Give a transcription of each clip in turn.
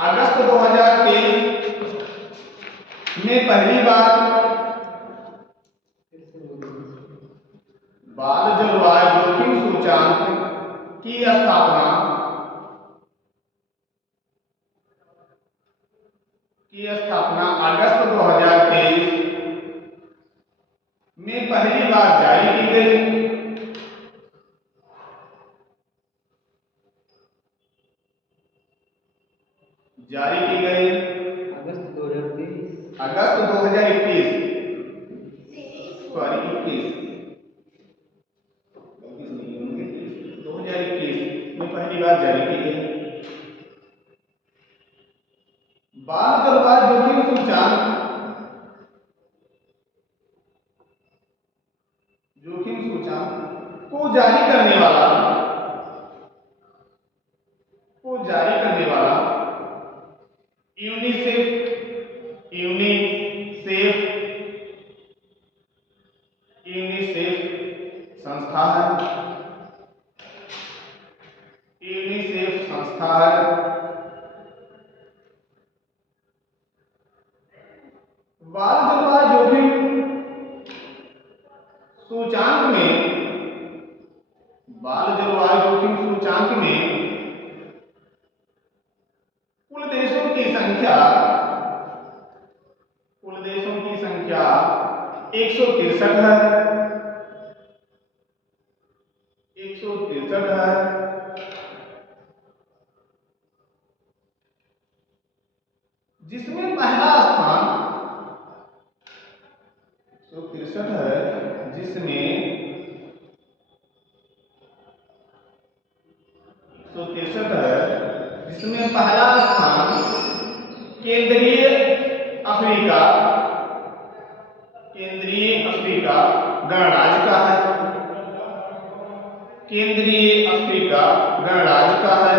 अगस्त 2023 में पहली बार बाल जलवायु जोखिम सूचकांक की स्थापना अगस्त 2023 में पहली बार जारी की गई। अगस्त 2021 सॉरी 2021 में पहली बार जारी की गई। बाल जलवायु जोखिम सूचकांक को जारी करने वाला यूनिसेफ संस्था है। बाल जलवायु जोखिम सूचकांक में कुल देशों की संख्या 163 है। जिसमें पहला स्थान 163 है, जिसमें पहला स्थान केंद्रीय अफ्रीका गणराज्य का है।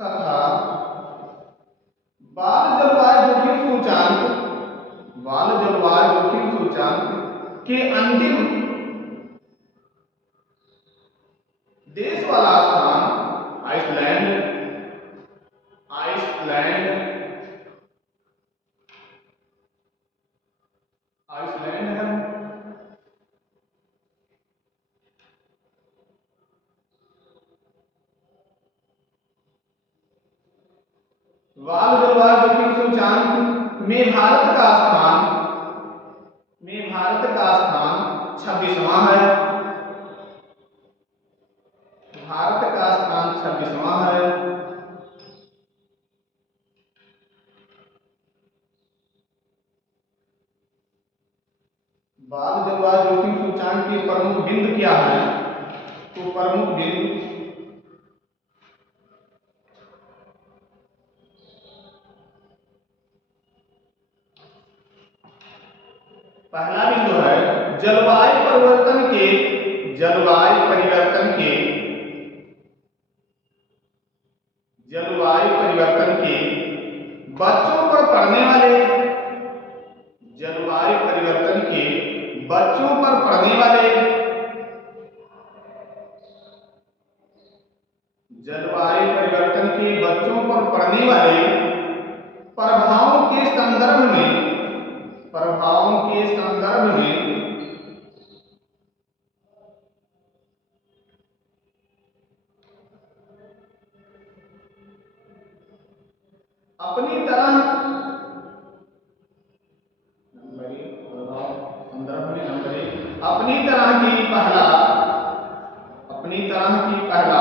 तथा बाल जलवायु जोखिम सूचकांक के अंतिम देश वाला स्थान आइसलैंड है। बाल जलवायु जोखिम सूचकांक में भारत का स्थान 26वां है। बाल जलवायु जोखिम सूचकांक के प्रमुख बिंदु क्या है? तो प्रमुख बिंदु पहला बिंदु है जलवायु परिवर्तन के बच्चों पर पड़ने वाले प्रभावों के संदर्भ में अपनी तरह की पहला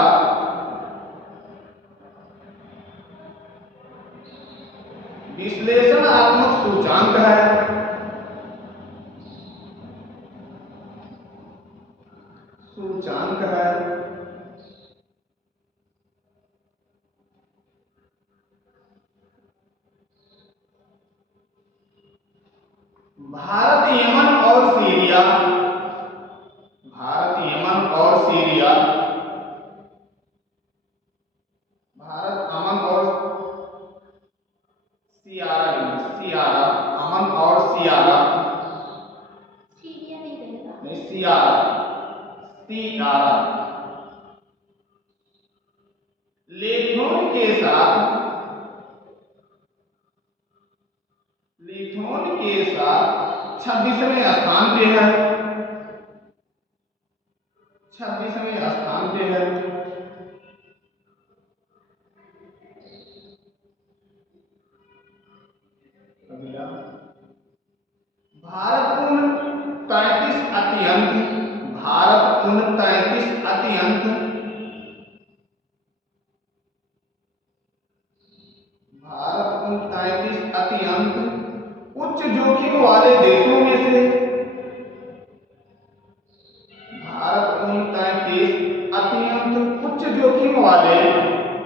विश्लेषणात्मक सूचकांक है। भारत, यमन और सीरिया अमन और सियारा तिकारा। लेथोन के साथ 26वें स्थान पे है। 26वें स्थान पे है। अगला भारत उन 33 अत्यंत। भारत उन 33 अत्यंत। भारत उन 33 अत्यंत उच्च जोखिम वाले देशों में से। भारत उन 33 अत्यंत उच्च जोखिम वाले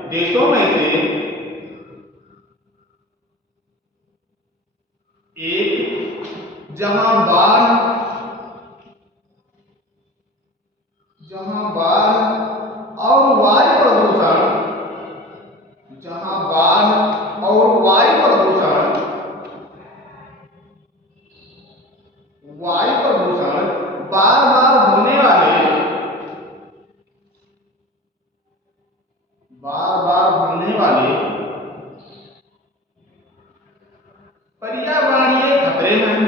देशों में से एक, जहां बाढ़ और वायु प्रदूषण बार बार होने वाले पर्यावरणीय खतरे हैं।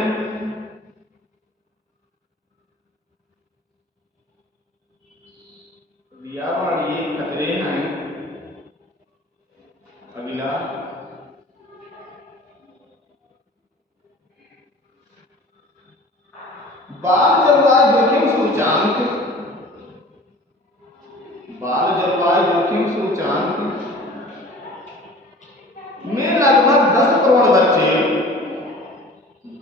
पर्यावरणीय खतरे हैं। अगला बाल जलवायु जोखिम सूचांक। बाल जलवायु जोखिम सूचांक में लगभग 10 करोड़ बच्चे।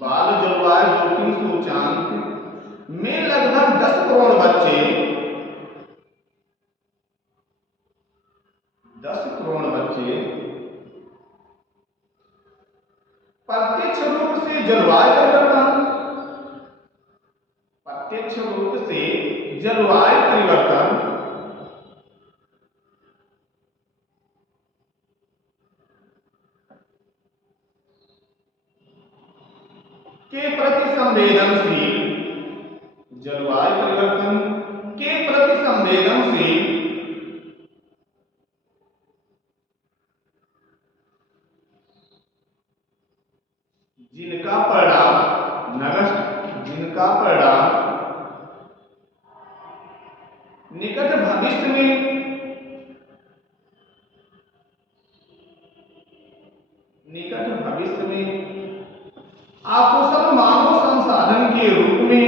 बाल जलवायु जोखिम सूचांक में लगभग 10 करोड़ बच्चे 10 करोड़ बच्चे प्रत्यक्ष रूप से जलवायु परिवर्तन के प्रति संवेदनशील। जलवायु परिवर्तन के प्रति संवेदनशील जिनका परिणाम निकट भविष्य में अकुशल मानव संसाधन के रूप में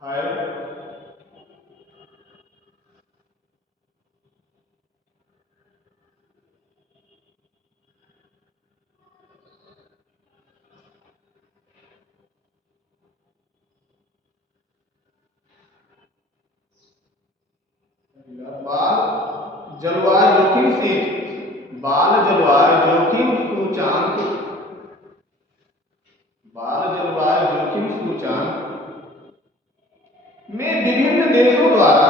है। बाल जलवायु जोखिम सूचांक में विभिन्न देशों द्वारा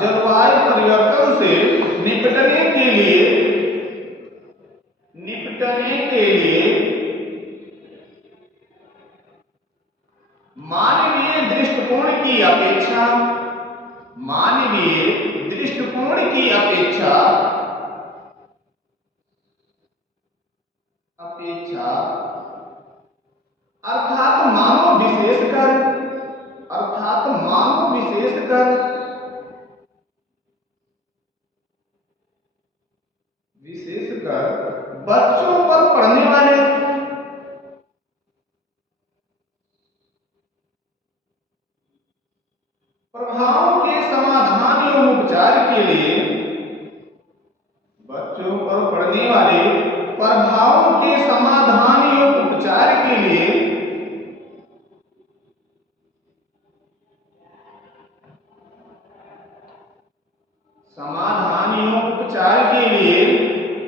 जलवायु परिवर्तन से निपटने के लिए मानवीय दृष्टिकोण की अपेक्षा अर्थात मानव विशेषकर बच्चों पर पड़ने वाले प्रभावों के समाधान एवं उपचार के लिए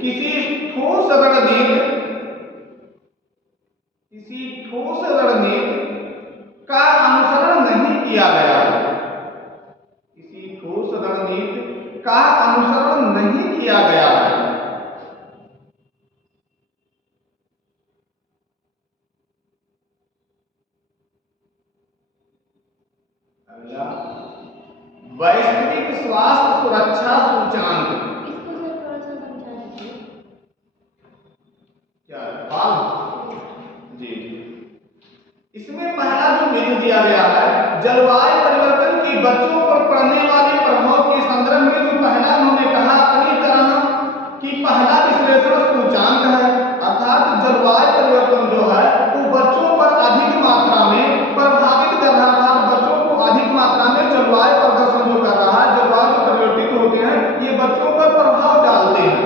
किसी ठोस रणनीति का अनुसरण नहीं किया गया है। किसी ठोस रणनीति का अनुसरण नहीं किया गया है। अगला, वैश्विक स्वास्थ्य सुरक्षा सूचांक। इसको सर थोड़ा सा समझाइए। क्या पाल जी, इसमें पहला जो बिंदु दिया गया है, जलवायु परिवर्तन की बच्चों पर पड़ने वाले प्रभाव के संदर्भ में जो पहला उन्होंने कहा अपनी तरह कि पहला विश्लेषण सूचांक है, अर्थात जलवायु परिवर्तन जो है वो बच्चों पर अधिक मात्रा में प्रभावित कर रहा था। बच्चों को अधिक मात्रा में जलवायु प्रदर्शन जो कर रहा है, जलवायु जो परिवर्तित होते हैं, ये बच्चों पर प्रभाव डालते हैं।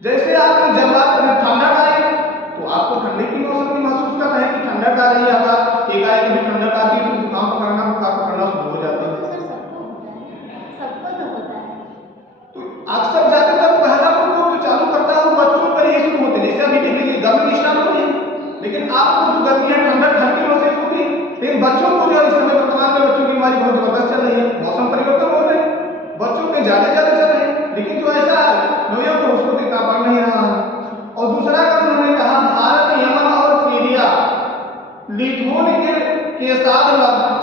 जैसे आपने जलवायु में ठंडक आई तो आपको ठंडी की मौसम में महसूस कर रहे हैं कि ठंडक आ रही है, एकाएक कभी ठंडक आती है तो जुकाम पकड़ना, बुखार पकड़ना शुरू हो जाता है। सर सबको होता है, सबको तो होता है। तो अक्सर ज्यादातर पहला प्रकोप जो चालू करता है वो बच्चों पर ही शुरू होते हैं। जैसे अभी देख लीजिए गर्मी स्टार्ट हो रही है, लेकिन आपको जो गर्मी है ठंडक हल्की महसूस होती है, लेकिन बच्चों को जो है इस समय वर्तमान में बच्चों की बीमारी बहुत जबरदस्त चल रही है। मौसम परिवर्तन हो रहे हैं, बच्चों के ज्यादा चल रहे हैं, लेकिन जो ऐसा नोयों को उसको इतना पड़ नहीं रहा है। और दूसरा का उन्होंने कहा भारत, यमन और सीरिया लिथुन के साथ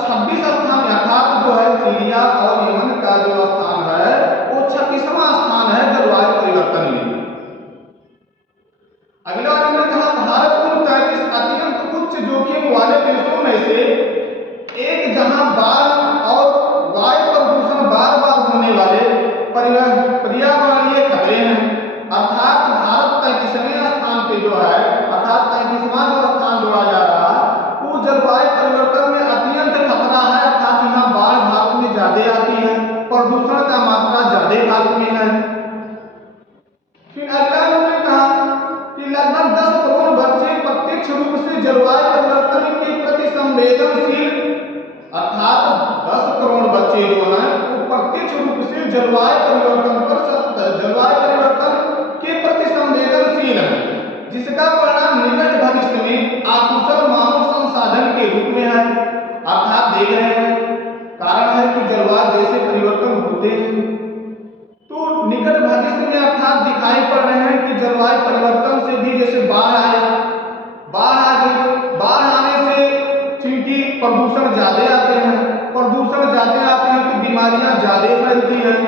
26 स्थान, अर्थात जो है सीरिया और यमन का जो स्थान है वो 26वां स्थान है जलवायु परिवर्तन में। अगला उन्होंने कहा भारत उन 33 अत्यंत उच्च जोखिम वाले देशों में से एक जहां बाढ़ और वायु प्रदूषण बार बार होने वाले पर्यावरणीय खतरे हैं। अर्थात भारत 33वें स्थान पे जो है, अर्थात 33वां जो स्थान जोड़ा जा रहा है वो जलवायु परिवर्तन में अत्यंत खतरा है। अर्थात यहाँ बाढ़ भारत में ज्यादा आती है, प्रदूषण का मात्रा ज्यादा भारत में है। फिर अगला उन्होंने कहा कि लगभग 10 करोड़ बच्चे प्रत्यक्ष रूप से जलवायु परिवर्तन के प्रति संवेदनशील, अर्थात 10 करोड़ बच्चे जो हैं वो प्रत्यक्ष रूप से जलवायु परिवर्तन के प्रति संवेदनशील है, जिसका परिणाम निकट भविष्य में अकुशल मानव संसाधन के रूप में है। अर्थात देख रहे हैं कारण है कि जलवायु जैसे परिवर्तन होते हैं तो निकट भविष्य में अर्थात दिखाई पड़ रहे हैं कि जलवायु परिवर्तन से भी जैसे बाढ़ आ गई, बाढ़ आने से चूंकि प्रदूषण ज्यादा आते हैं, प्रदूषण ज्यादा आते हैं तो बीमारियां ज्यादा फैलती हैं,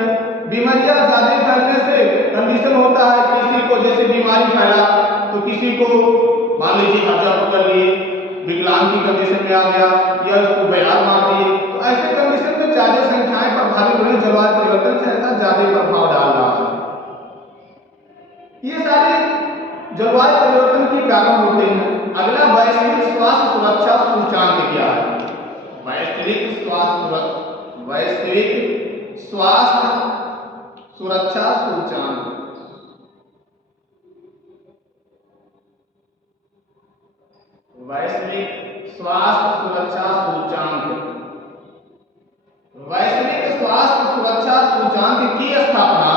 बीमारियां ज्यादा फैलने से कंडीशन होता है किसी को जैसे बीमारी फैला तो किसी को मान लीजिए हर्जा पकड़ लिए, विकलांग की कंडीशन में आ गया या उसको बयार मार दिए, तो ऐसे कंडीशन में ज्यादा संख्याएं प्रभावित हो रही, जलवायु परिवर्तन से ऐसा ज्यादा प्रभाव डाल रहा है। ये सारे जलवायु परिवर्तन के कारण होते हैं। अगला वैश्विक स्वास्थ्य सुरक्षा सूचांक क्या है? वैश्विक स्वास्थ्य सुरक्षा सूचांक। वैश्विक स्वास्थ्य सुरक्षा सूचांक, वैश्विक स्वास्थ्य सुरक्षा सूचांक की स्थापना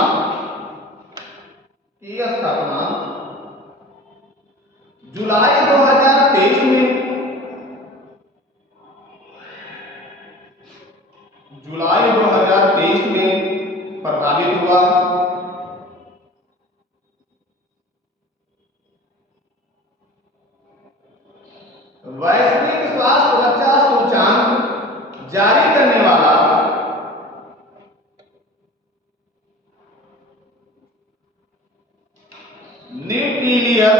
जुलाई 2023 में, जुलाई 2023 में प्रभावित हुआ। वैश्विक स्वास्थ्य सुरक्षा सूचांक जारी करने वाला न्यूक्लियर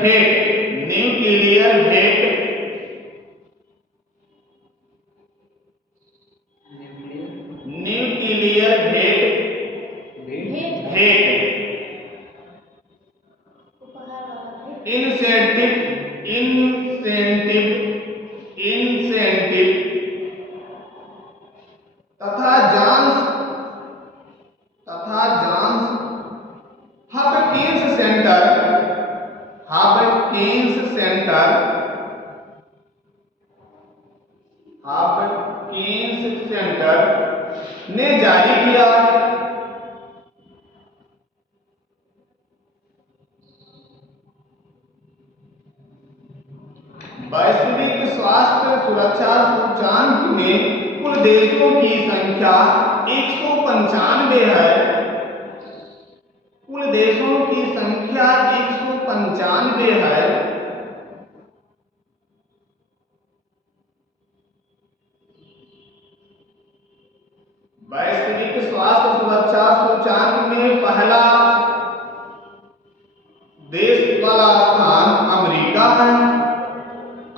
भेंट इंसेंटिव तथा जांच हॉपकिंस सेंटर ने जारी किया। वैश्विक स्वास्थ्य सुरक्षा सूचकांक में कुल देशों की संख्या 195 है। कुल देशों की संख्या 195 है। वैश्विक स्वास्थ्य सुरक्षा सूचकांक में पहला देश वाला स्थान अमेरिका है।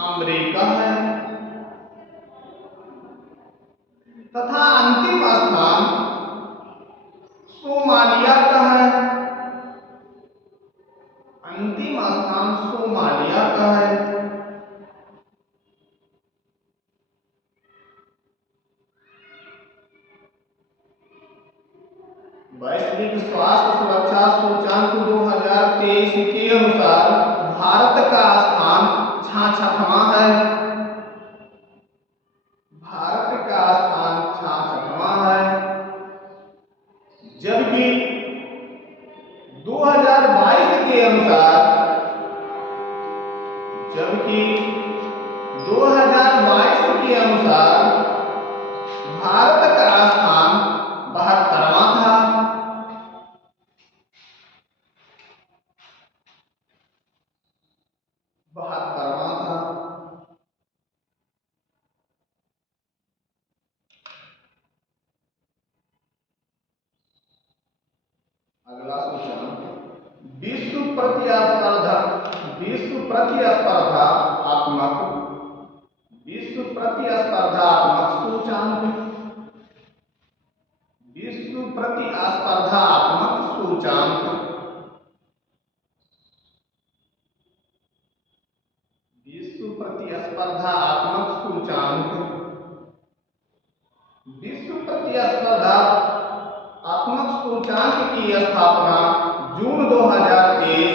अमेरिका है तथा अंतिम स्थान सोमालिया का है। अंतिम स्थान सोमालिया का है। वैश्विक स्वास्थ्य सुरक्षा सूचकांक 2023 के अनुसार भारत का स्थान 66वां है। भारत का स्थान 66वां है, जबकि 2022 के अनुसार भारत का स्थान 72वां था। अगला सूचकांक विश्व प्रतिस्पर्धात्मक सूचकांक। विश्व प्रतिस्पर्धात्मक सूचकांक। विश्व प्रतिस्पर्धात्मक सूचकांक। विश्व प्रतिस्पर्धात्मक सूचकांक की स्थापना जून 2023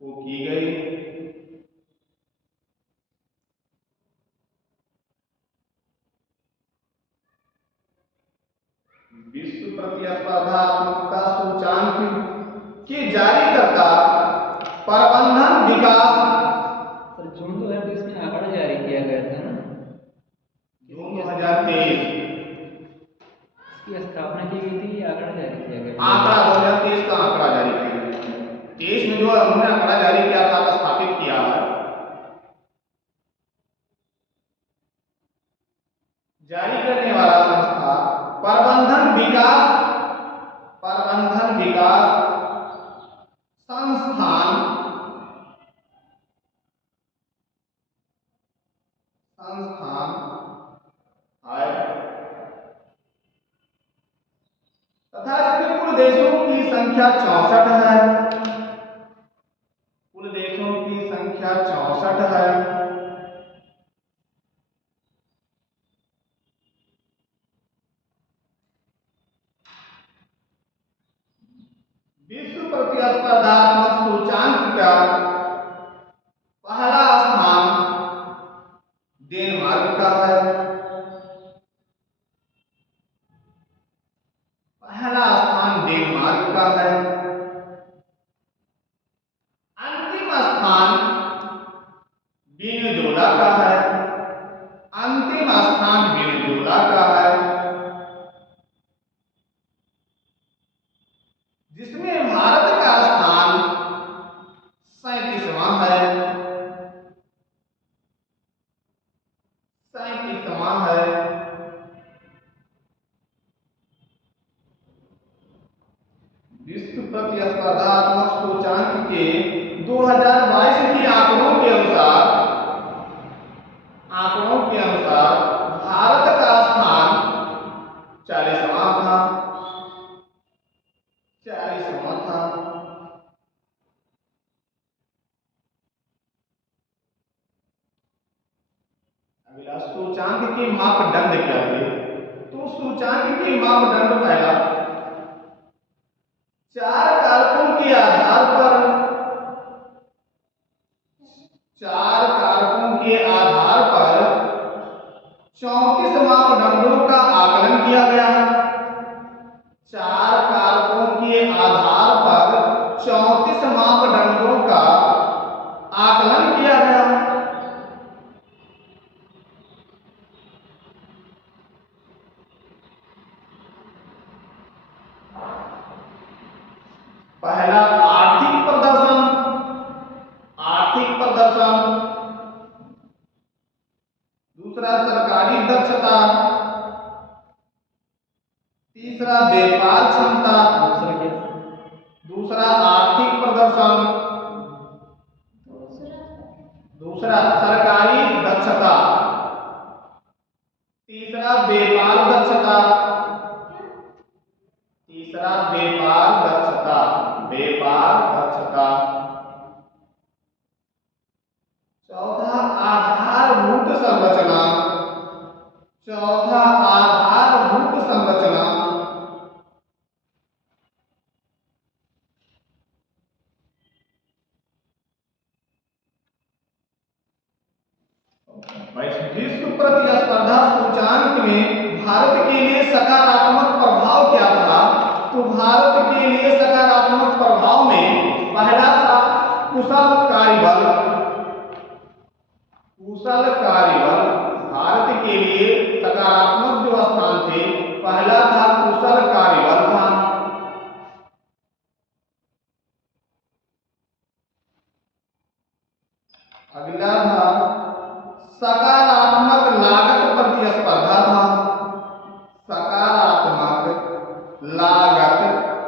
को की गई। विश्व प्रतिस्पर्धात्मकता सूचकांक के जारीकर्ता प्रबंधन विकास। सर जून 2020 में आंकड़ा जारी किया गया था ना, जून 2023 इसकी स्थापना की गई थी, आंकड़ा जारी किया गया था। आंकड़ा 2023 का आंकड़ा जारी किया गया। 23 में जो उन्होंने आंकड़ा जारी किया था, स्थापित किया है। जारी करने वाला संस्था प्रबंधन विकास संस्थान है तथा इसमें कुल देशों की संख्या 64 है। कुल देशों की संख्या 64 है। विश्व प्रतिस्पर्धात्मक सूचकांक का पहला स्थान डेनमार्क का है। पहला स्थान डेनमार्क का है। अंतिम स्थान वेनेजुएला का है। अंतिम स्थान वेनेजुएला का है, जिसमें भारत का स्थान 37वां है। 37वां है। विश्व प्रतिस्पर्धात्मक सूचकांक के 2022 के आंकड़ों के अनुसार भारत का स्थान 40वां था। 40वां था। अगला सूचकांक के मापदंड क्या थे? तो सूचकांक के मापदंड पहला 4 कारकों के आधार पर 34 मापदंडों का आकलन किया गया है। 4 कारकों के आधार पर 34 मापदंडों प्रदर्शन। दूसरा दूसरा सरकारी दक्षता। तीसरा व्यापार दक्षता। तीसरा व्यापार दक्षता, व्यापार दक्षता। चौथा आधारभूत संरचना। चौथा आधारभूत संरचना। विश्व प्रतिस्पर्धा सूचांक में भारत के लिए सकारात्मक प्रभाव क्या था? तो भारत के लिए सकारात्मक प्रभाव में पहला था कुशल कार्यबल। कुशल कार्यबल भारत के लिए सकारात्मक जो स्थान थे, पहला था कुशल कार्यबल था। अगला था सकारात्मक लागत प्रतिस्पर्धा था। सकारात्मक लागत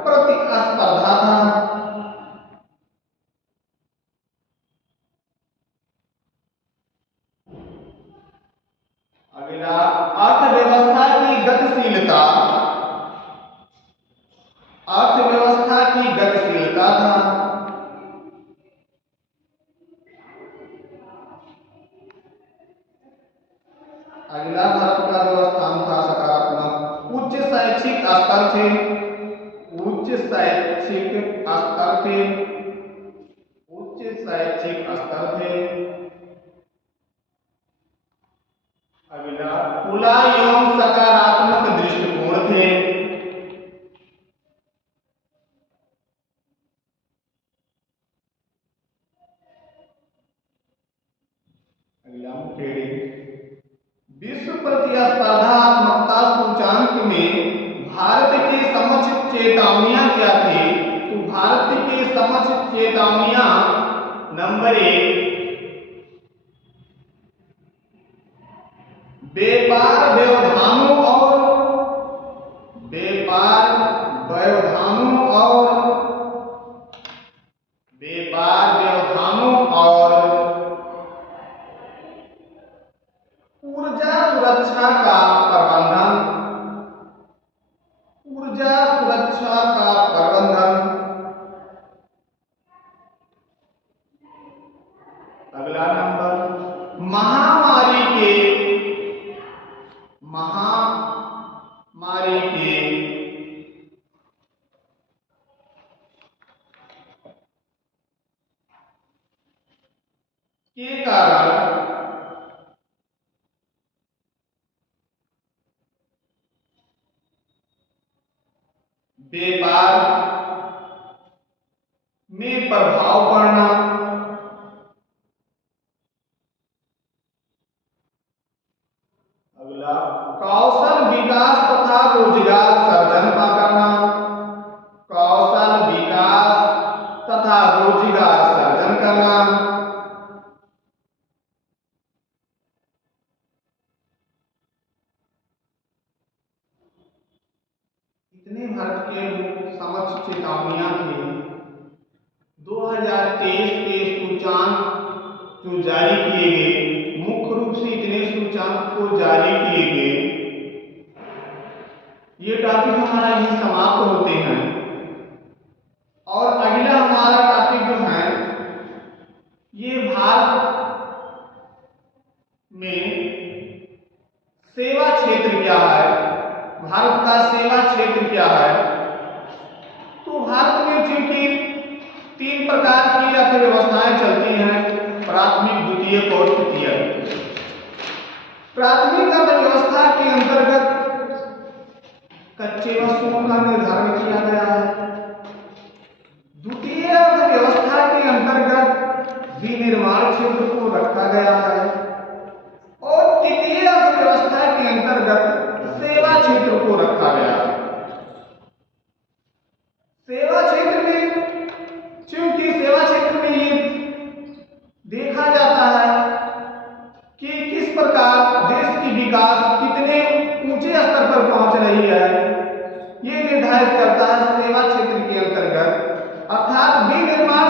प्रतिस्पर्धा था। अगला अर्थव्यवस्था की गतिशीलता। अर्थव्यवस्था की गतिशीलता था। अगला भारत का जो स्थान था सकारात्मक, उच्च शैक्षिक स्तर थे। उच्च शैक्षिक स्तर थे। उच्च शैक्षिक स्तर थे। अगला खुला एवं सकारात्मक दृष्टिकोण थे। अगला विश्व प्रतिस्पर्धात्मकता सूचांक में भारत के समक्ष चेतावनियां क्या थी? तो भारत के समक्ष चेतावनियां नंबर 1 व्यापार व्यवधानों और व्यापार व्यवधानों और व्यापार व्यवधानों और ऊर्जा सुरक्षा का प्रबंधन। ऊर्जा सुरक्षा का प्रबंधन। अगला नंबर महामारी के कारण व्यापार में प्रभाव पड़ना। अगला कौशल विकास तथा रोजगार सर्जन करना। कौशल विकास तथा रोजगार सर्जन करना। इतने भारत के समक्ष चेतावनियां थी। 2023 के सूचांक जो जारी किए गए, मुख्य रूप से इतने सूचांक को जारी किए गए। ये टॉपिक हमारा यही समाप्त होते हैं और अगला हमारा टॉपिक जो है ये भारत में सेवा क्षेत्र क्या है, भारत का सेवा क्षेत्र क्या है। तो भारत में चूंकि 3 प्रकार की अर्थव्यवस्थाएं चलती हैं, प्राथमिक, द्वितीयक और तृतीयक। प्राथमिक अर्थव्यवस्था के अंतर्गत कच्चे वस्तुओं का निर्धारण किया गया है। द्वितीय अर्थव्यवस्था के अंतर्गत विनिर्माण क्षेत्र को रखा गया है और तृतीय अर्थव्यवस्था के अंतर्गत सेवा क्षेत्र को रखा गया है। सेवा क्षेत्र में चूंकि सेवा क्षेत्र में ये देखा जाता है कि किस प्रकार देश की विकास कितने ऊंचे स्तर पर पहुंच रही है, ये निर्धारित करता है सेवा क्षेत्र के अंतर्गत। अर्थात विनिर्माण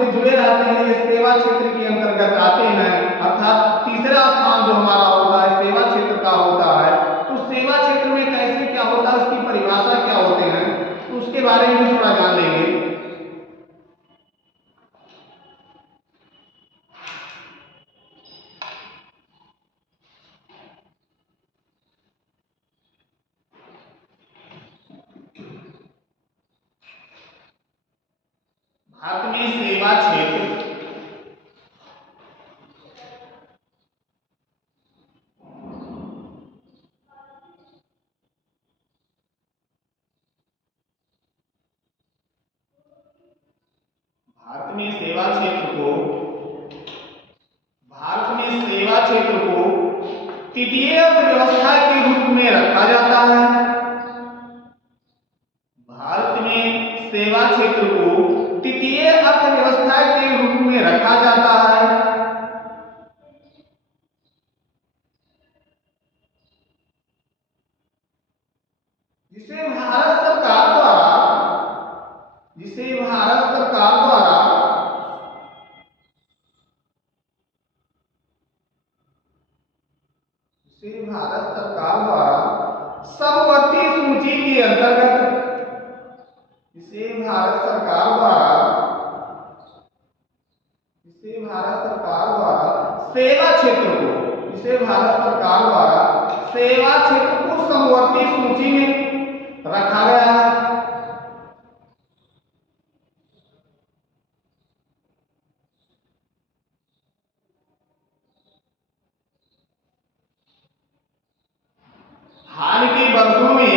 उससे जुड़े रहते हैं, ये सेवा क्षेत्र के अंतर्गत आते हैं। अर्थात तीसरा स्थान जो हमारा होता है सेवा क्षेत्र का होता है। तो सेवा क्षेत्र में कैसे क्या होता है, उसकी परिभाषा क्या होते हैं, तो उसके बारे में भी थोड़ा जान लेंगे। भारत में सेवा क्षेत्र भारत में सेवा क्षेत्र को भारत में सेवा क्षेत्र को तृतीय अर्थव्यवस्था के रूप में रखा जाता है। भारत में सेवा क्षेत्र को तृतीय अर्थव्यवस्था के रूप में रखा जाता है। जिसे भारत सरकार द्वारा जिसे भारत सरकार द्वारा जिसे भारत सरकार द्वारा समवर्ती सूची के अंतर्गत जिसे भारत सरकार द्वारा सेवा क्षेत्र को जिसे भारत सरकार द्वारा सेवा क्षेत्र को समवर्ती सूची में रखा गया है। हाल के वर्षों में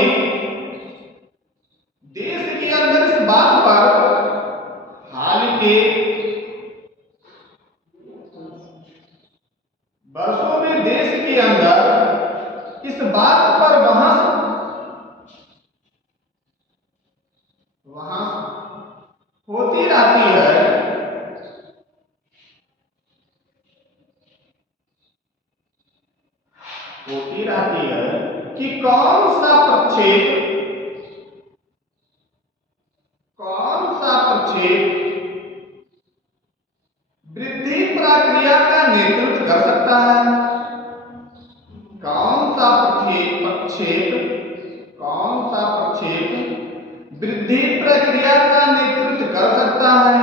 देश के अंदर इस बात पर हाल के वर्षों में देश के अंदर इस बात पर बहस होती रहती है कि कौन सा प्रक्षेप वृद्धि प्रक्रिया का नेतृत्व कर सकता है। कौन सा प्रक्षेप वृद्धि प्रक्रिया का नेतृत्व कर सकता है।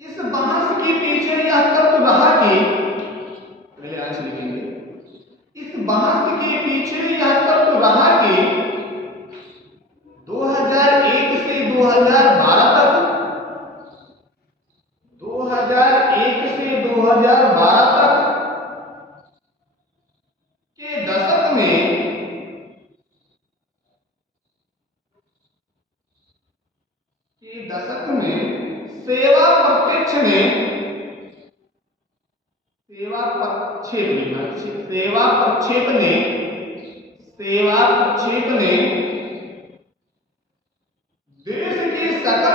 इस बहस के पीछे यह तत्व रहा कि पहले आज लिखेंगे। इस बहस के पीछे यह तत्व रहा कि 2001 से 2012 तक 2001 से 2012 तक के दशक में सेवा प्रक्षेप ने देश की सकल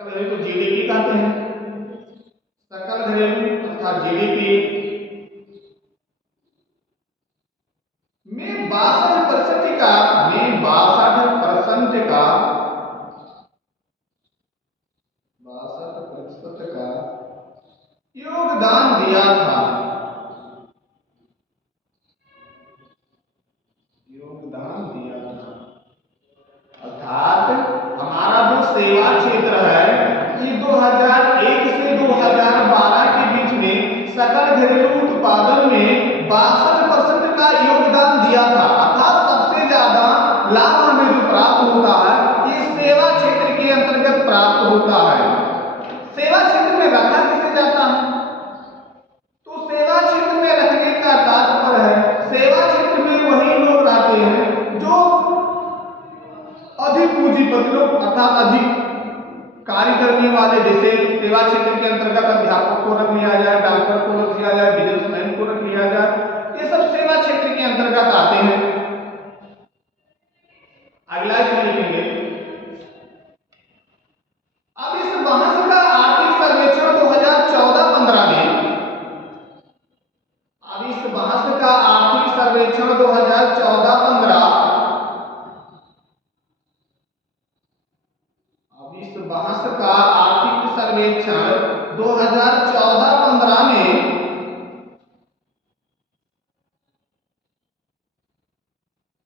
घरेलू जीडीपी कहते हैं। सकल घरेलू अर्थात जीडीपी में 62% का योगदान दिया था। अर्थात हमारा जो सेवा क्षेत्र है ये 2001 से 2012 के बीच में सकल घरेलू उत्पादन में 62% का योगदान दिया था। अर्थात सबसे ज्यादा लाभ हमें जो प्राप्त होता है ये सेवा क्षेत्र के अंतर्गत प्राप्त होता है। सेवा क्षेत्र में रखा किसे जाता है, तो सेवा क्षेत्र में रखने का तात्पर्य है सेवा क्षेत्र में वही लोग रहते हैं जो अधिक पूंजीपति लोग अर्थात अधिक कार्य करने वाले। जैसे सेवा क्षेत्र के अंतर्गत अध्यापक को रख लिया जाए, डॉक्टर को रख लिया जाए, बिजनेसमैन को रख लिया जाए, ये सब सेवा क्षेत्र के अंतर्गत आते हैं। अगला इसमें लिखेंगे। अब इस बहस का आर्थिक सर्वेक्षण 2004 वर्ष का आर्थिक सर्वेक्षण 2014-15 में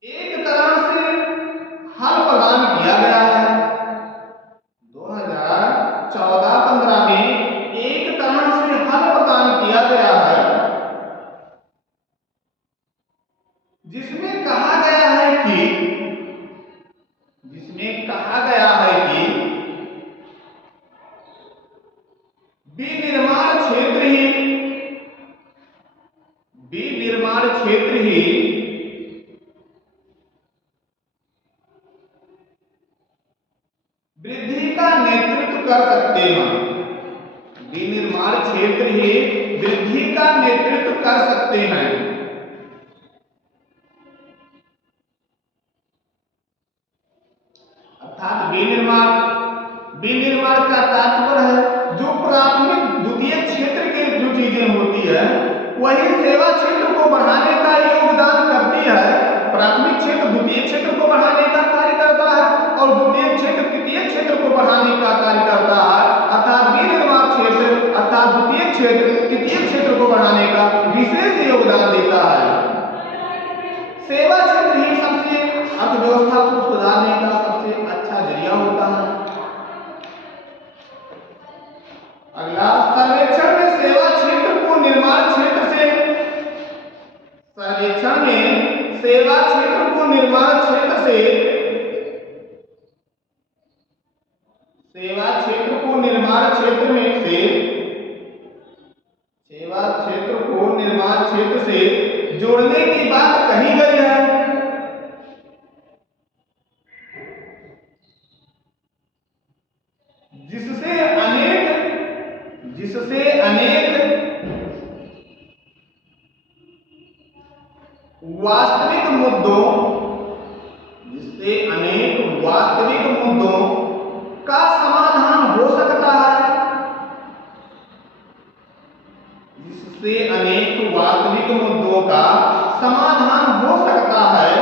एक तरह से हल प्रदान किया गया है। 2014-15 में एक तरह से हल प्रदान किया गया है, जिसमें कहा गया है कि विनिर्माण क्षेत्र ही वृद्धि का नेतृत्व कर सकते हैं। विनिर्माण क्षेत्र ही वृद्धि का नेतृत्व कर सकते हैं। अर्थात विनिर्माण का तात्पर्य है जो प्राथमिक द्वितीयक क्षेत्र के जो चीजें होती है वही सेवा क्षेत्र को बढ़ाने का योगदान करती है। प्राथमिक क्षेत्र द्वितीयक क्षेत्र को बढ़ाने का कार्य करता है और द्वितीयक क्षेत्र तृतीयक क्षेत्र को बढ़ाने का कार्य करता है। अर्थात विनिर्माण क्षेत्र अर्थात द्वितीयक क्षेत्र तृतीयक क्षेत्र को बढ़ाने का विशेष योगदान देता है। सेवा क्षेत्र ही सबसे अर्थव्यवस्था को सुधारने का सबसे अच्छा जरिया होता है। अगला, सर्वेक्षण में सेवा क्षेत्र को निर्माण क्षेत्र से सर्वेक्षण में सेवा क्षेत्र को निर्माण क्षेत्र से सेवा क्षेत्र को निर्माण क्षेत्र में से सेवा क्षेत्र को निर्माण क्षेत्र से जोड़ने की बात कही गई है। जिससे अनेक वास्तविक मुद्दों का समाधान हो सकता है। जिससे अनेक वास्तविक मुद्दों का समाधान हो सकता है।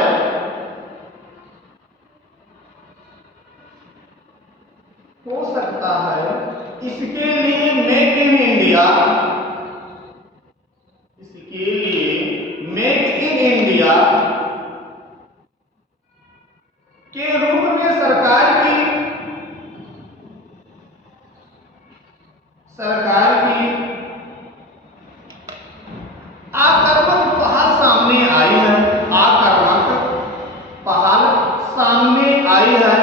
इसके लिए मेक इन इंडिया के रूप में सरकार की आक्रामक पहल सामने आई है।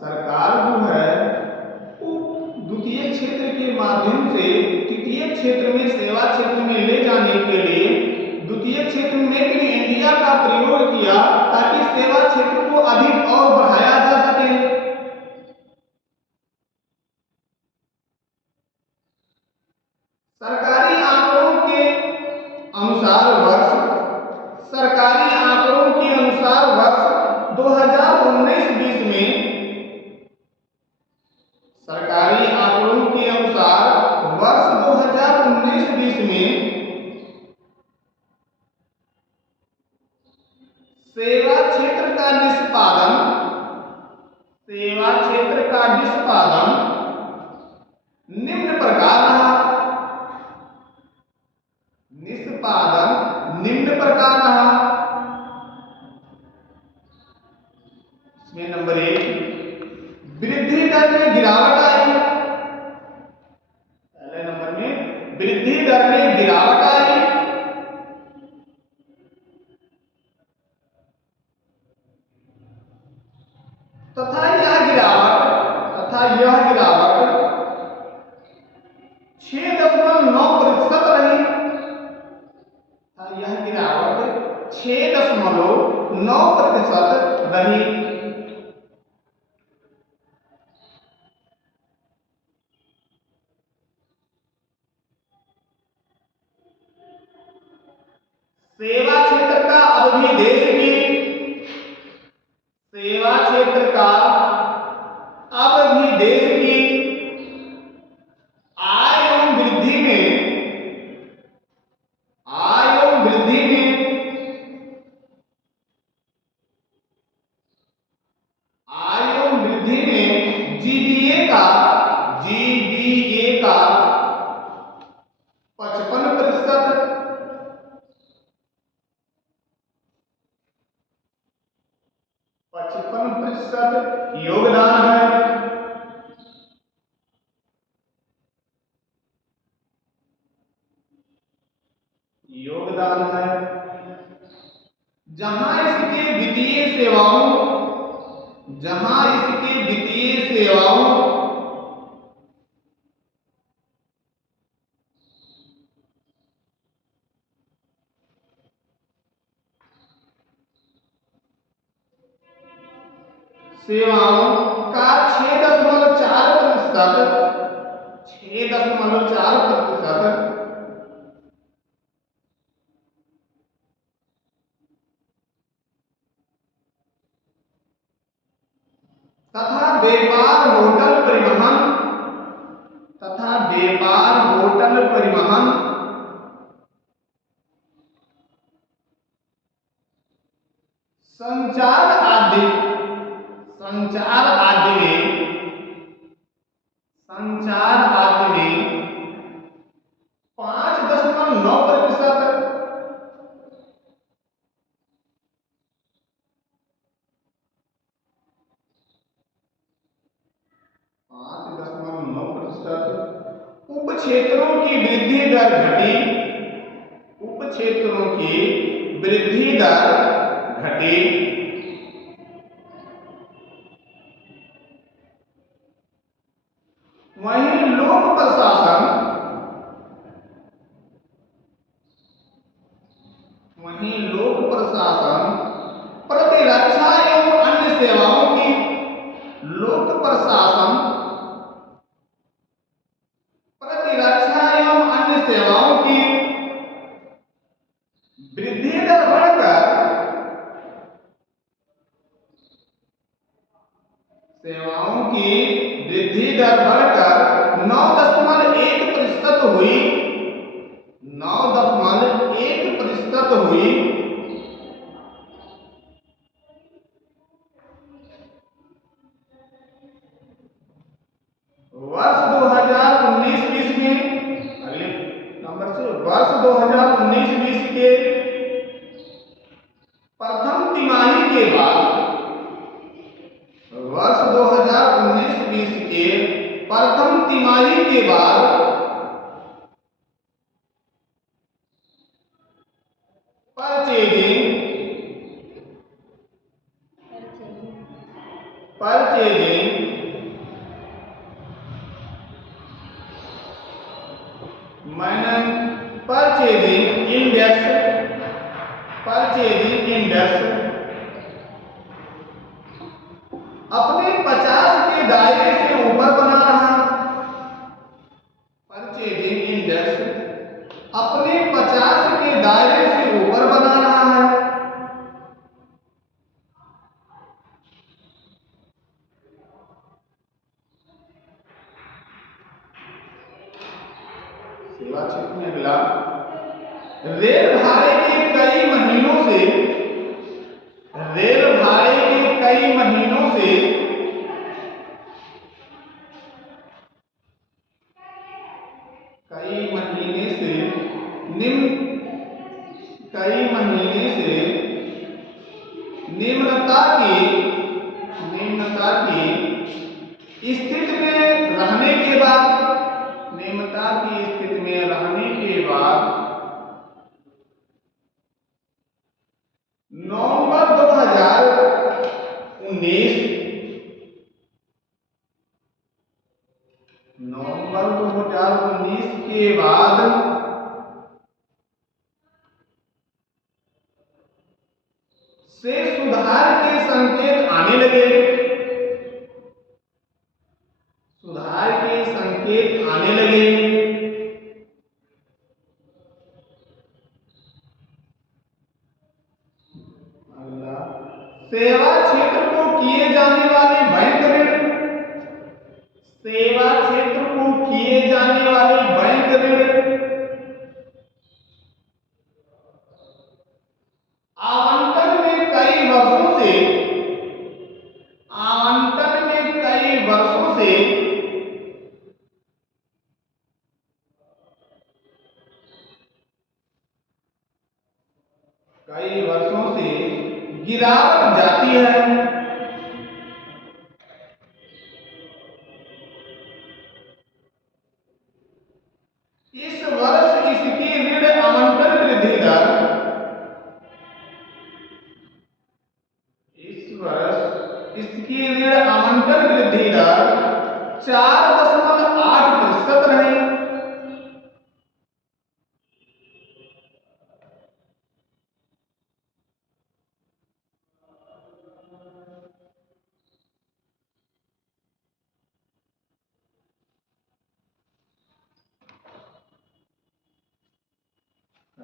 सरकार जो है वो द्वितीय क्षेत्र के माध्यम से तृतीय क्षेत्र में सेवा क्षेत्र में ले जाने के लिए द्वितीय क्षेत्र में मेक इन इंडिया का प्रयोग किया ताकि सेवा क्षेत्र को अधिक और बढ़ाया जा सके। सरकारी आंकड़ों के अनुसार वर्ष 2019-20 में सरकारी आंकड़ों के अनुसार वर्ष 2019-20 में सेवा क्षेत्र का निष्पादन निम्न प्रकार रहा। इसमें नंबर 1, वृद्धि दर में गिरावट आई। पहले नंबर में वृद्धि दर में गिरावट आई। तथा यह गिरावट 6.9% रही। 6.9% रही। सेवा क्षेत्र का अब भी देश की आय एवं वृद्धि में योगदान है। जहां इसके वित्तीय सेवाओं का 6.4% तथा व्यापार होटल परिवहन संचार आदि में 5.9%, उप क्षेत्रों की वृद्धि दर घटी। वहीं लोक प्रशासन प्रतिरक्षा एवं अन्य सेवाओं की वृद्धि दर बढ़कर 9.1% हुई। 9.1% हुई। वर्ष 2019-20 में अगले नंबर से वर्ष 2019-20 के प्रथम तिमाही के बाद परचेजिंग इंडेक्स अपने 50 के दायरे से ऊपर बना रहा। परचेजिंग इंडेक्स अपने 50 के दायरे से ऊपर बना रहा है। सेवा क्षेत्र में अगला रेल भाड़े के कई महीनों से निम्नता की स्थिति में रहने के बाद नवंबर 2019 के बाद से सुधार के संकेत आने लगे। सेवा क्षेत्र को किए जाने वाले बैंक ऋण आवंटन में कई वर्षों से गिरावट जाती है। इस वर्ष इसकी ऋण आवंटन वृद्धि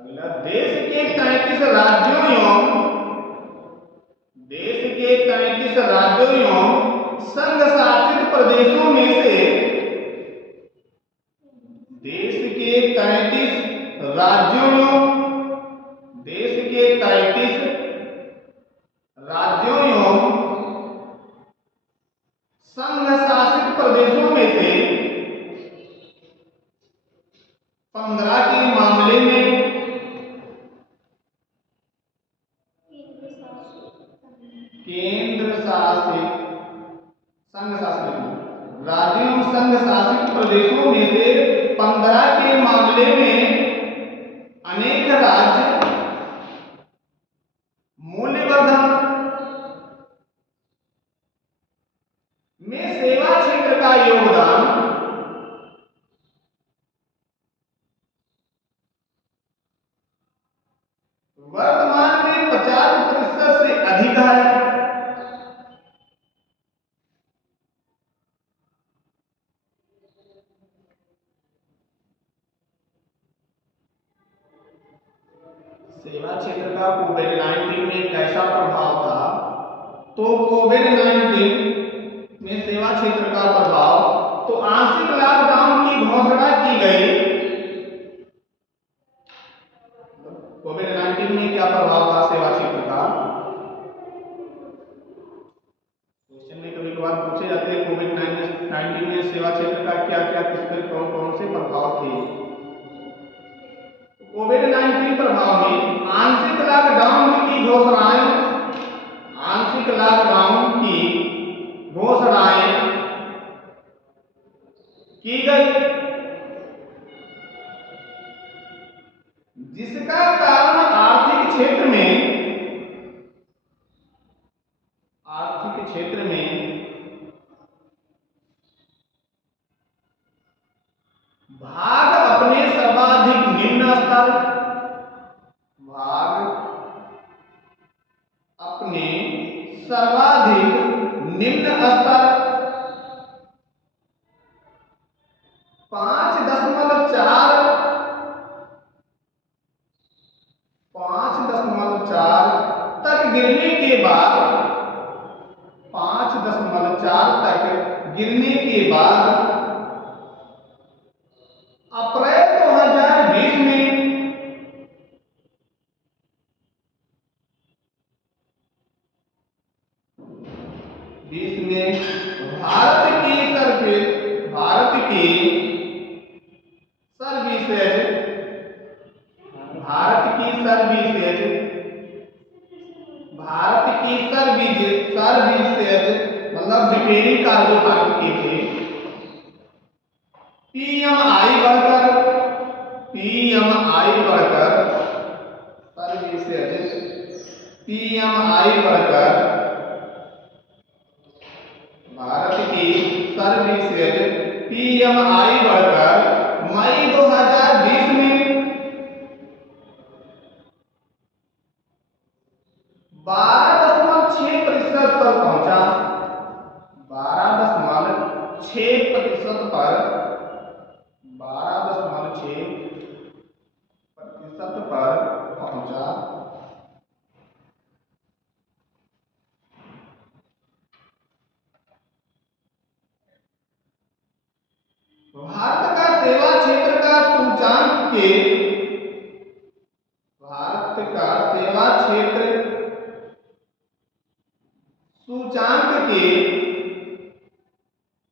अगला, देश के 33 राज्यों एवं संघ शासित प्रदेशों में से देश के 33 राज्यों एवं संघ शासित प्रदेशों में से 15 के मामले में केंद्र शासित संघ शासित राज्यों एवं संघ शासित प्रदेशों में से 15 के मामले में अनेक राज्य मूल्यवर्धन में सेवा क्षेत्र का योगदान वर्तमान में 50% से अधिक है। सेवा क्षेत्र का कोविड-19 में कैसा प्रभाव था? तो कोविड-19 में सेवा क्षेत्र का प्रभाव, तो आंशिक लॉकडाउन की घोषणा की गई। कोविड-19 में क्या प्रभाव था सेवा क्षेत्र का? क्वेश्चन में कभी कभार पूछे जाते हैं कोविड-19 में सेवा क्षेत्र का क्या क्या, किस पर कौन कौन से प्रभाव थे। कोविड-19 प्रभाव में आंशिक लॉकडाउन की घोषणाएं की गई, जिसका कारण आर्थिक क्षेत्र में भाग अपने सर्वाधिक निम्न स्तर गिरने के बाद अप्रैल 2020 में भारत की सर्विसेज मतलब रिपेयरिंग कार्य जो भारत के थे, पीएमआई बढ़कर भारत की सर्विसेज पीएमआई बढ़कर मई 2020 में 12.6% पर पहुंचा। 12.6% पर पहुंचा। भारत का सेवा क्षेत्र का सूचांक के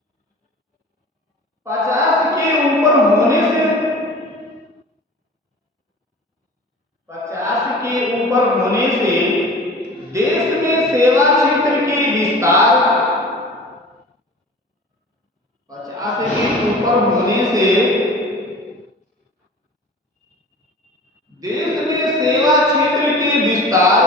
50 के ऊपर होने से देश में सेवा क्षेत्र के विस्तार 50 के ऊपर होने से देश में सेवा क्षेत्र के विस्तार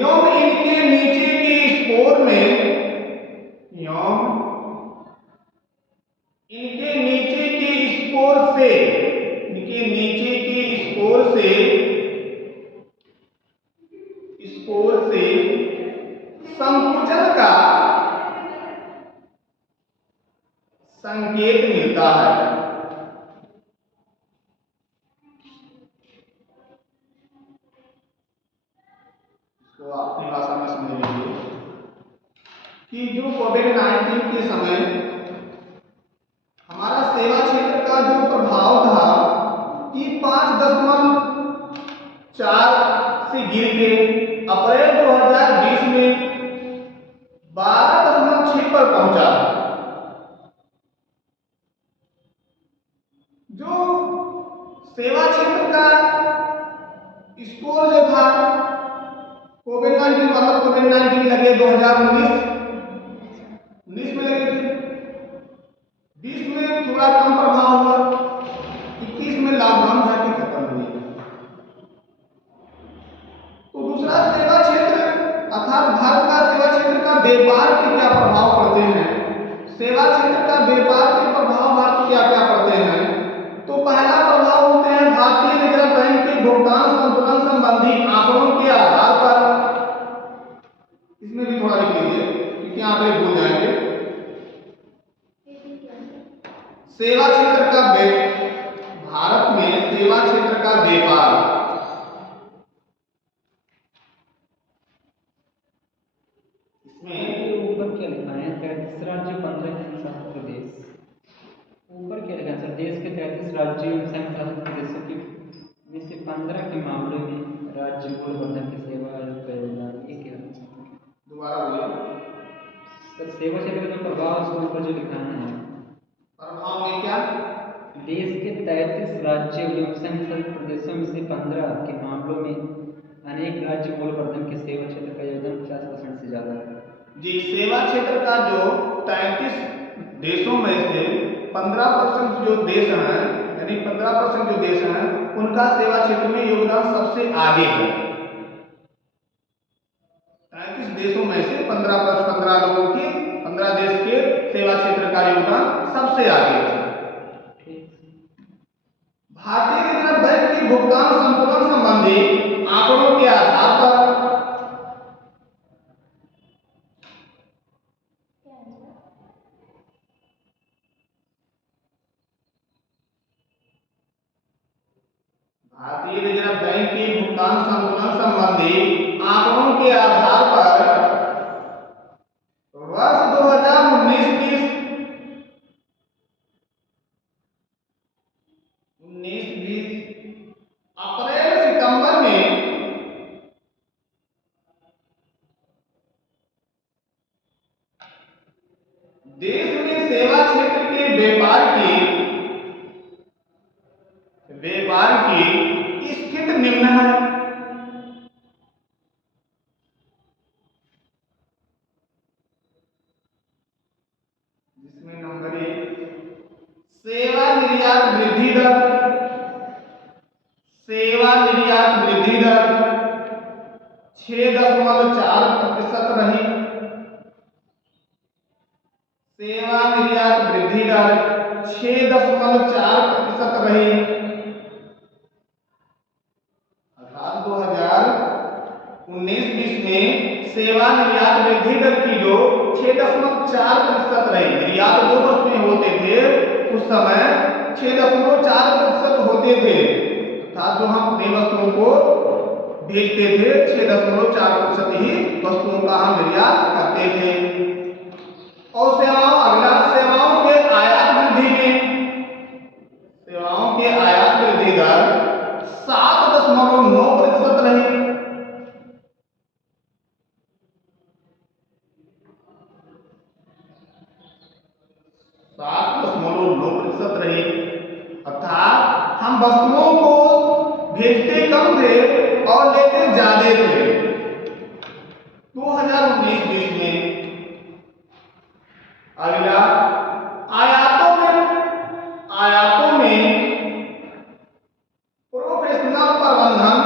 एवं इनके नीचे के स्कोर से संकेत मिलता है। तो अपनी भाषा में समझ लीजिए कि जो कोविड-19 के समय हमारा सेवा क्षेत्र का जो प्रभाव था कि 5.4 से गिर के अप्रैल 2020 में 12.6 पर पहुंचा। जो सेवा क्षेत्र का स्कोर जो था कोविड-19 लगे 2019 में लगे थे, 20 में थोड़ा कम प्रभाव हुआ, 21 में लॉकडाउन जाके खत्म हुई। तो दूसरा सेवा क्षेत्र अर्थात भारत का सेवा क्षेत्र का व्यापार पे क्या प्रभाव पड़ते हैं, सेवा क्षेत्र का व्यापार के प्रभाव भारत क्या क्या पड़ते हैं। तो पहला प्रभाव होते हैं भारतीय रिजर्व बैंक के भुगतान संतुलन संबंधी आंकड़ों के आधार पर। इसमें भी थोड़ा लिख लीजिए क्योंकि आंकड़े भूल जाएंगे। सेवा क्षेत्र का भारत में सेवा क्षेत्र का व्यापार ऊपर क्या लिखा है 33 राज्य 15 केंद्र शासित प्रदेश। ऊपर क्या लिखा है सर, देश के 33 राज्यों एवं संघ शासित प्रदेशों के में से 15 के मामले में राज्य मूल्यवर्धन की सेवा का योगदान। ये क्या है? दोबारा बोलिए सर, सेवा क्षेत्र का प्रभाव उसके ऊपर जो लिखा है प्रभाव में क्या, देश के 33 राज्य एवं संघ शासित प्रदेशों में से 15 के मामलों में अनेक राज्य मूल्यवर्धन के सेवा क्षेत्र का योगदान 50% से ज्यादा है। जी, सेवा क्षेत्र का जो 33 देशों में से 15% जो देश हैं, यानी 15% जो देश हैं उनका सेवा क्षेत्र में योगदान सबसे आगे है। 33 देशों में से 15 लोगों के 15 देश के सेवा क्षेत्र का योगदान सबसे आगे है। भारतीय रिजर्व बैंक की भुगतान संतुलन संबंधी आंकड़ों के आधार पर भारतीय रिजर्व बैंक की भुगतान संतुलन संबंधी आंकड़ों के आधार पर वर्ष 2019-20 अप्रैल सितंबर में देश में सेवा क्षेत्र के व्यापार की स्थिति निम्न है। जिसमें नंबर 1 सेवा निर्यात वृद्धि दर 6.4% रही। सेवा निर्यात वृद्धि दर 6.4% रही। अर्थात 2019-20 में सेवा निर्यात वृद्धि दर की जो 6.4% रही, निर्यात जो वस्तुएं होते थे उस समय 6.4% होते थे, अर्थात जो हम अपनी वस्तुओं को भेजते थे 6.4% ही वस्तुओं का हम निर्यात करते थे। और अगला सेवाओं के आयात वृद्धि दर 7.9% रही। अर्थात हम वस्तुओं को भेजते कम थे और लेते ज्यादा थे। 2019-20 में अगला आयातों में प्रोफेशनल प्रबंधन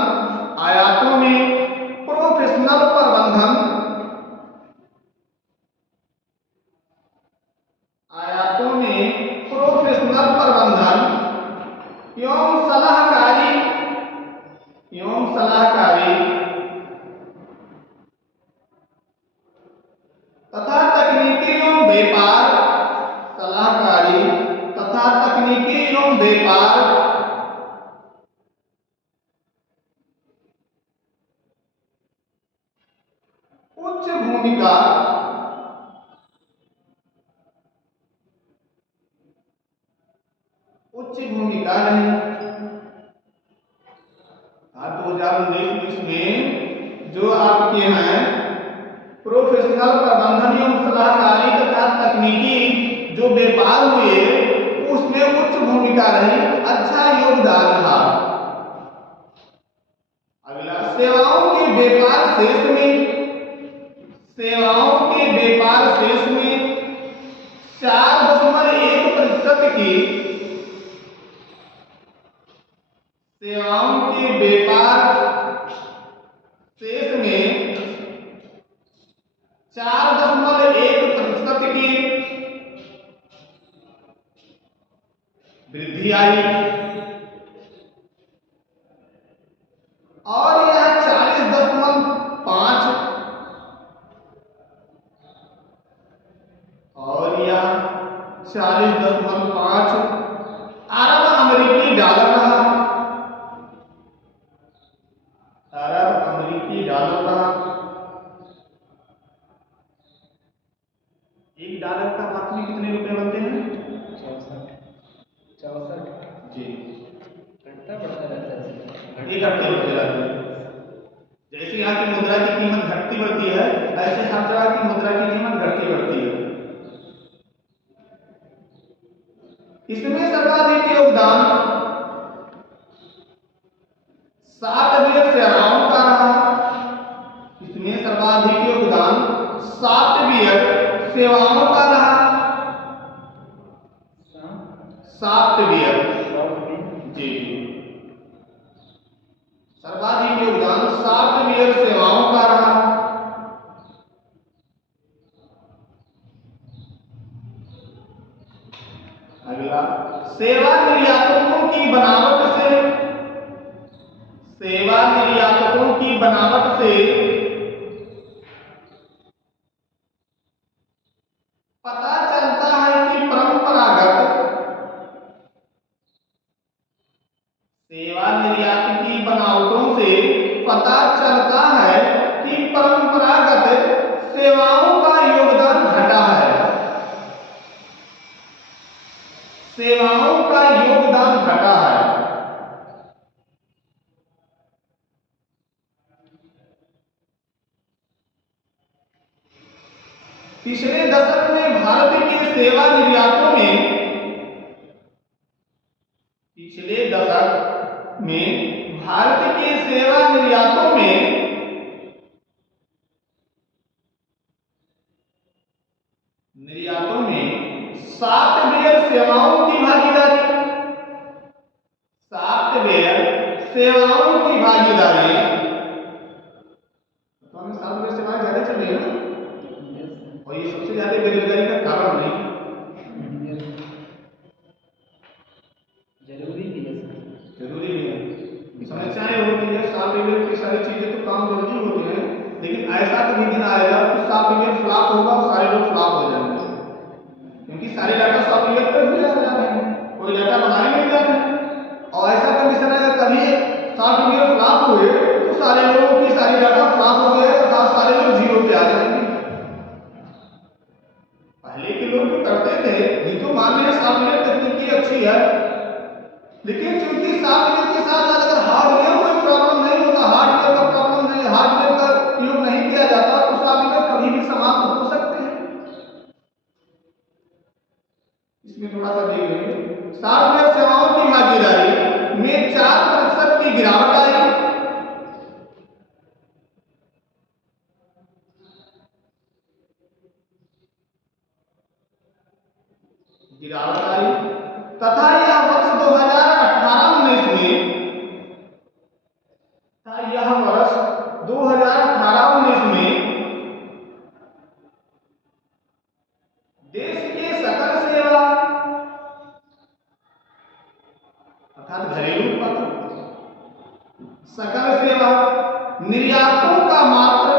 एवं सलाहकारी तथा तकनीकी एवं व्यापार उच्च भूमिका नहीं। हाँ, 2019-20 में जो आपके हैं प्रोफेशनल प्रबंधन एवं सलाहकारी तथा तकनीकी जो व्यापार हुए उसमें उच्च भूमिका रही, अच्छा योगदान रहा। अगला, सेवाओं के व्यापार शेष में 4.1% की सेवाओं के व्यापार शेष में 4.1% की वृद्धि आई और यह 40.5 अरब अमेरिकी डॉलर रहा। एक डॉलर का भारत में कितने रुपए बनते हैं? 64 जी, घटता बढ़ता रहता है। एक घटते बढ़ते रहते हैं। जैसे यहाँ की मुद्रा की कीमत घटती बढ़ती है, ऐसे हर जगह की मुद्रा की कीमत घटती बढ़ती है। इसमें सर्वाधिक योगदान सॉफ्टवेयर सेवाओं का रहा। इसमें सर्वाधिक योगदान सॉफ्टवेयर सेवाओं का रहा। सॉफ्टवेयर जी, सर्वाधिक योगदान सॉफ्टवेयर सेवाओं का रहा। अगला, सेवा निर्यातकों की बनावट से पता चलता है कि सेवा निर्यात की बनावटों से पता चलता है कि परंपरागत सेवाओं का योगदान घटा है। सेवाओं का योगदान घटा है। पिछले दशक में भारत के सेवा निर्यातों में सॉफ्टवेयर सेवाओं की भागीदारी सॉफ्टवेयर सेवाएं ज्यादा चल रही है ना, और ये सबसे ज्यादा बेरोजगारी का कारण नहीं। जरूरी भी है। समस्याएं होती है, सॉफ्टवेयर की सारी चीजें तो काम जल्दी होते हैं, लेकिन ऐसा कभी दिन आएगा कि सॉफ्टवेयर फ्लॉप होगा और सारे लोग फ्लॉप हो जाएंगे, क्योंकि सारे डाटा सॉफ्टवेयर पर भी आ जा रहे हैं, कोई डाटा बनाने नहीं जा रहे हैं। और ऐसा कंडीशन अगर कभी सॉफ्टवेयर फ्लॉप हुए तो सारे लोगों की सारी डाटा फ्लॉप हो गए और सारे लोग जीरो पे आ जाएंगे। पहले के लोग जो करते थे, ये तो मान रहे सॉफ्टवेयर तकनीकी अच्छी है, लेकिन चूंकि सॉफ्टवेयर के साथ साथ अगर हार्डवेयर कोई प्रॉब्लम नहीं होता, हार्डवेयर का प्रॉब्लम नहीं, हार्डवेयर का उपयोग नहीं किया जाता, तो सॉफ्टवेयर कभी भी समाप्त हो सकते हैं। इसमें थोड़ा सा देख लीजिए, सॉफ्टवेयर सेवाओं की भागीदारी में 4% की गिरावट आई। तथा यह वर्ष 2018-19 में देश के सकल सेवा अर्थात घरेलू उत्पादन, सकल सेवा निर्यातों का मात्र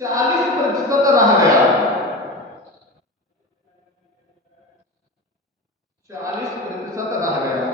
40% रह गया। 40% रह गया।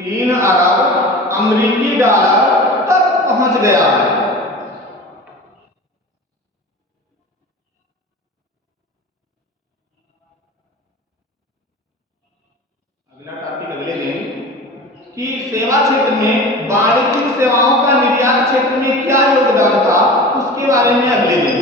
3 अरब अमेरिकी डॉलर तक पहुंच गया है। अगला टॉपिक अगले दिन कि सेवा क्षेत्र में वाणिज्यिक सेवाओं का निर्यात क्षेत्र में क्या योगदान था, उसके बारे में अगले दिन।